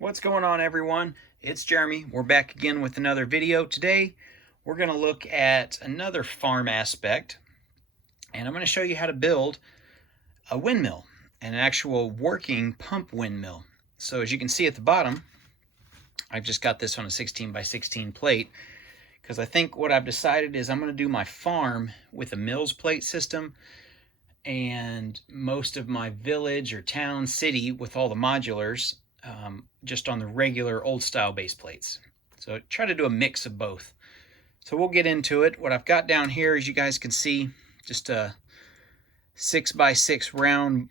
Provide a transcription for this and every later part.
What's going on, everyone? It's Jeremy. We're back again with another video. Today we're going to look at another farm aspect, and I'm going to show you how to build a windmill, an actual working pump windmill. So as you can see at the bottom, I've just got this on a 16 by 16 plate because I think what I've decided is I'm going to do my farm with a Mills plate system and most of my village or town, city with all the modulars just on the regular old style base plates. So try to do a mix of both. So we'll get into it. What I've got down here, as you guys can see, just a 6 by 6 round,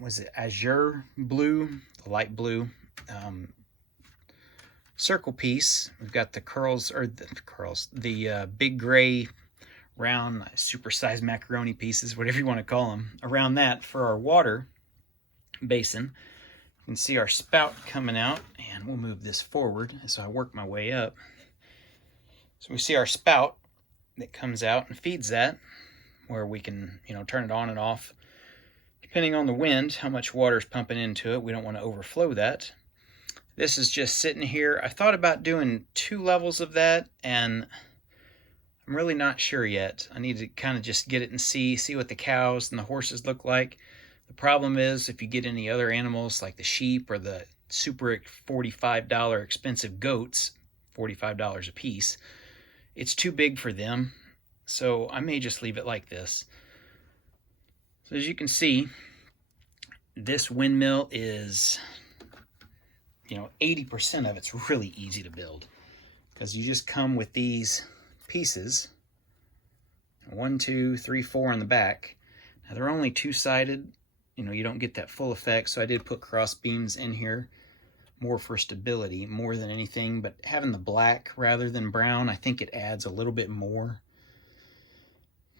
was it azure blue, the light blue circle piece. We've got the the big gray round supersized macaroni pieces, whatever you want to call them, around that for our water basin. You can see our spout coming out, and we'll move this forward as I work my way up. So we see our spout that comes out and feeds that, where we can, turn it on and off depending on the wind, how much water is pumping into it. We don't want to overflow that. This is just sitting here. I thought about doing 2 levels of that, and I'm really not sure yet. I need to kind of just get it and see what the cows and the horses look like. The problem is if you get any other animals like the sheep or the super $45 expensive goats, $45 a piece, it's too big for them. So I may just leave it like this. So as you can see, this windmill is, 80% of it's really easy to build because you just come with these pieces, 1, 2, 3, 4 on the back. Now they're only 2-sided. You don't get that full effect, so I did put cross beams in here more for stability, more than anything, but having the black rather than brown, I think it adds a little bit more.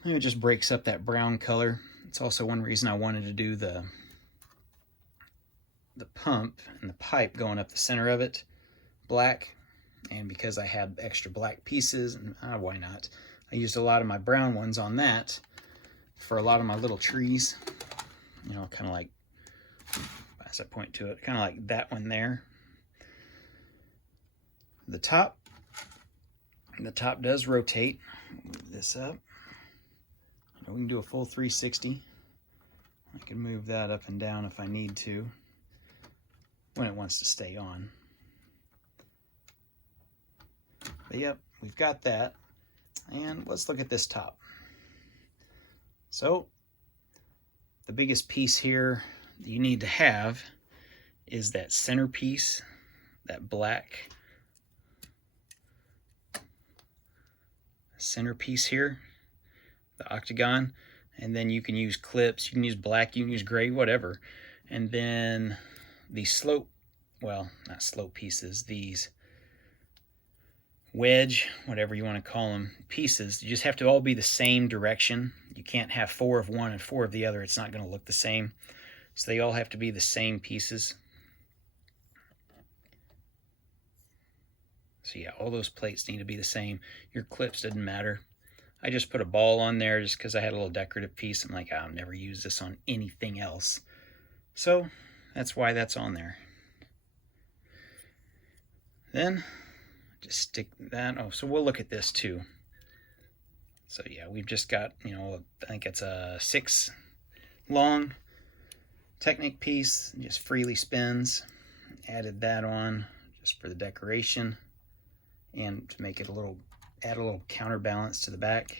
It just breaks up that brown color. It's also one reason I wanted to do the pump and the pipe going up the center of it black, and because I had extra black pieces, and why not? I used a lot of my brown ones on that for a lot of my little trees. Kind of like, as I point to it, kind of like that one there. The top does rotate. Move this up. We can do a full 360. I can move that up and down if I need to when it wants to stay on. But yep, we've got that. And let's look at this top. So the biggest piece here that you need to have is that center piece, that black center piece here, the octagon, and then you can use clips, you can use black, you can use gray, whatever. And then the slope, well, not slope pieces, these wedge, whatever you want to call them, pieces, you just have to all be the same direction. You can't have 4 of one and 4 of the other. It's not going to look the same. So they all have to be the same pieces. So yeah, all those plates need to be the same. Your clips didn't matter. I just put a ball on there just because I had a little decorative piece. I'm like, I'll never use this on anything else. So that's why that's on there. Then just stick that. Oh, so we'll look at this too. So yeah, we've just got, I think it's a 6 long Technic piece, just freely spins. Added that on just for the decoration and to make it add a little counterbalance to the back.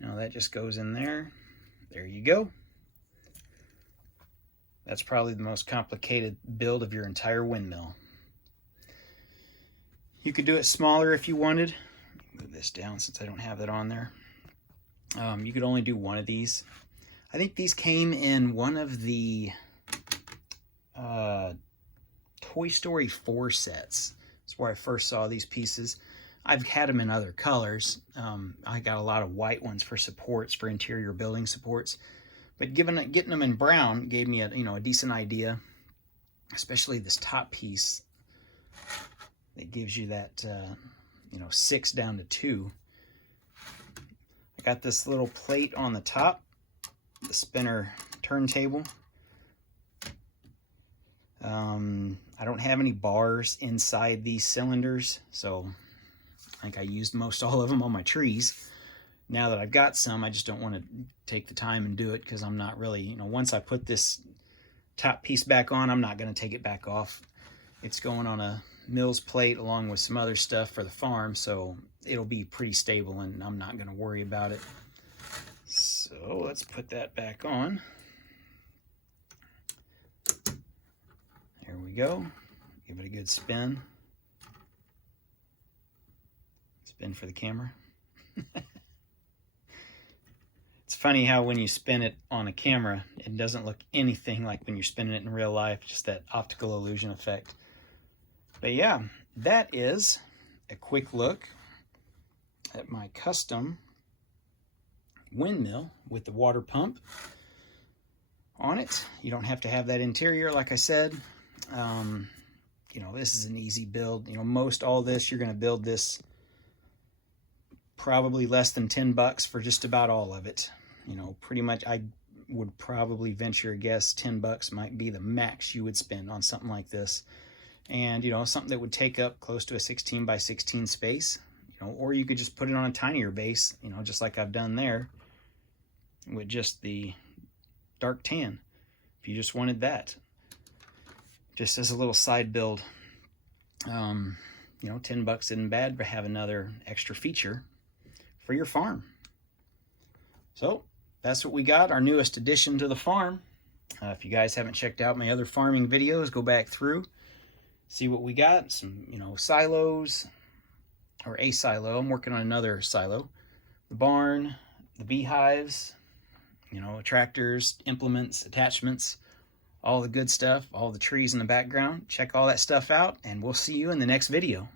That just goes in there. There you go. That's probably the most complicated build of your entire windmill. You could do it smaller if you wanted. Move this down since I don't have that on there. You could only do 1 of these. I think these came in one of the Toy Story 4 sets. That's where I first saw these pieces. I've had them in other colors. I got a lot of white ones for supports, for interior building supports. But getting them in brown gave me a decent idea, especially this top piece that gives you that 6 down to 2. I got this little plate on the top, the spinner turntable. I don't have any bars inside these cylinders, so I think I used most all of them on my trees. Now that I've got some, I just don't want to take the time and do it because I'm not really, you know, once I put this top piece back on, I'm not going to take it back off. It's going on a mill's plate along with some other stuff for the farm, so it'll be pretty stable and I'm not going to worry about it. So let's put that back on. There we go. Give it a good spin. Spin for the camera. It's funny how when you spin it on a camera, it doesn't look anything like when you're spinning it in real life, just that optical illusion effect. But yeah, that is a quick look at my custom windmill with the water pump on it. You don't have to have that interior, like I said. You know, this is an easy build. You know, most all this, you're going to build this probably less than $10 for just about all of it. You know, pretty much I would probably venture a guess $10 might be the max you would spend on something like this. And, you know, something that would take up close to a 16 by 16 space, you know, or you could just put it on a tinier base, you know, just like I've done there with just the dark tan, if you just wanted that. Just as a little side build, you know, $10 isn't bad to have another extra feature for your farm. So that's what we got, our newest addition to the farm. If you guys haven't checked out my other farming videos, go back through, see what we got. Some, you know, silos, or a silo. I'm working on another silo. The barn, the beehives, you know, tractors, implements, attachments, all the good stuff, all the trees in the background. Check all that stuff out, and we'll see you in the next video.